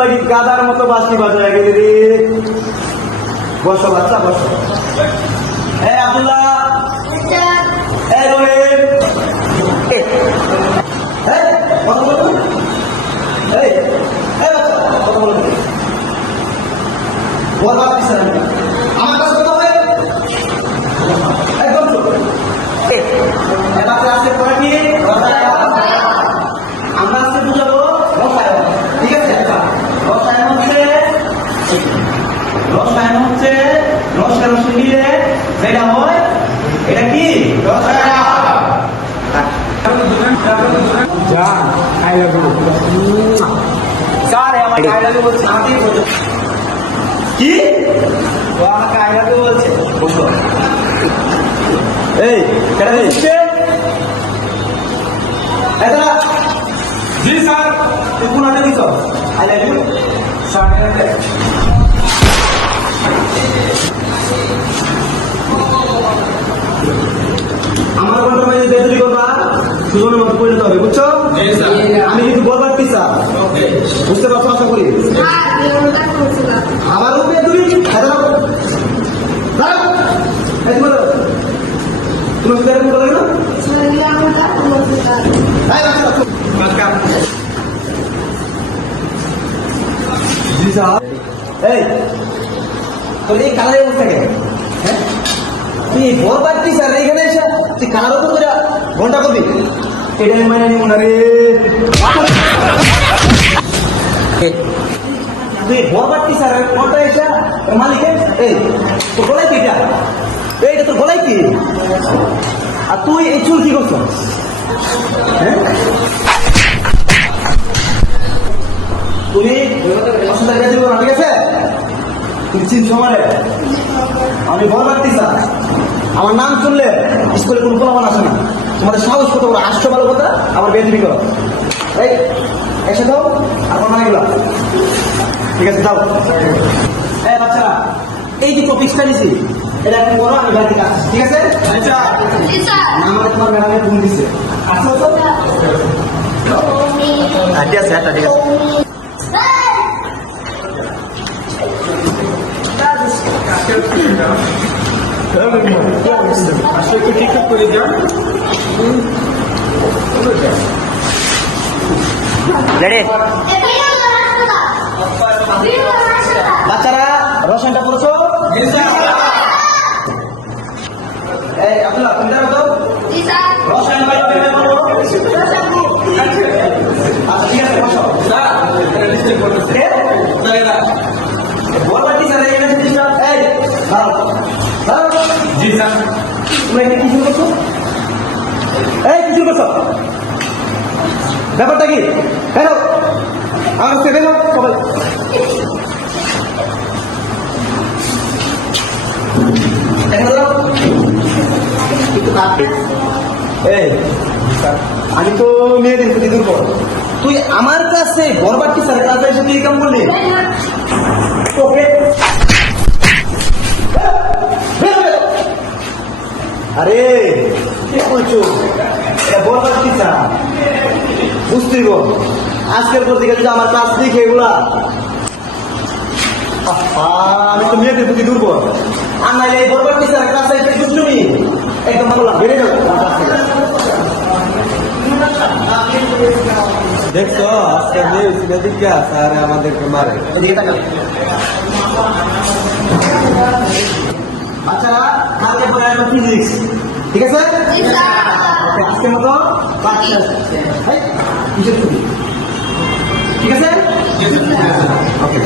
লাগি গাদার মতো বাসি বাজায় গেলি রে। বসো বাচ্চা বসো। এই আব্দুল্লাহ। এই, এই, কথা বলো এই এই বাচ্চা কথা বলো বলবার কি স্যার আমার কাছে কথা হবে একদম চুপ এই, এবার ক্লাসে পড়া কি আমরা আজকে বুঝাবো রসায়ন ঠিক আছে রসায়ন হচ্ছে রসায়ন হচ্ছে রসের রস মিলে যেটা হয়? এটা কি? কি? ও আমার কায়লাকে বলছে। এই কেন দিচ্ছে এটা জি স্যার। তুই কোন হাতে দিছ? I love you. স্যার পরিণত হবে বুঝছ? আমি কিন্তু বলবার কি স্যার বুঝতে পারছ আশা করি? আবার উঠবে তুমি তুমি এরকম করো না। এই তোর এই কালারে বসে থাকে হ্যাঁ? তুই এই বড় পাচ্ছি স্যার এইখানে এসে তুই কালার উপর করে ঘণ্টা করবি? তুই বড় পাচ্ছি স্যার ঘণ্টা এসে মালিক এই তোর গলায় কি এটা এই এটা তোর কি আর তুই এই চুল কি করছ হ্যাঁ তুমি অসুবিধা গেছিল না ঠিক আছে তুমি আমি পাচ্ছি স্যার আমার নাম শুনলে স্কুলে কোনো পোলাপান আসে না। তোমাদের সাহস কত বড় আসছো ভালো কথা আমার বেতনি করো। এই এসে দাও আর কোনো এগুলো ঠিক আছে দাও এই বাচ্চারা এই যে টপিক্সটা নিছি এটা এখন করো আমি বাড়ি থেকে ঠিক আছে? আচ্ছা আমার তোমার ম্যাডামে ফোন দিছে। আসো তো হ্যাঁ, ঠিক আছে হ্যাঁ, ঠিক আছে। আজকে একটু ঠিক করে যান রেডি বাচ্চারা রোশনটা পড়ছো এই তুমি তোমরা এখানে কি শুরু করছ? এই কি শুরু করছ? ব্যাপারটা কি? বেরো। আমার কাছে বেরো সবাই। আমি তো মেয়েদের প্রতি দুর্বল। তুই আমার কাছে বরবার কি স্যার কাছে এসে তুই কাম করলি ওকে আরে, কি বলছো এটা বরবার কি স্যার বুঝতেই আজকের পর থেকে যদি আমার ক্লাস দেখে এগুলা। আমি তো মেয়েদের প্রতি দুর্বল। আর নাইলে এই বরবার কি স্যার ক্লাসে এসে দুষ্টুমি। একদম ভালো লাগে বেড়ে যাও। আমার ক্লাস থেকে। দেখছ আজকে আমাদেরকে মারে। ঠিক আছে? ওকে, আজকের মতো ঠিক আছে? ওকে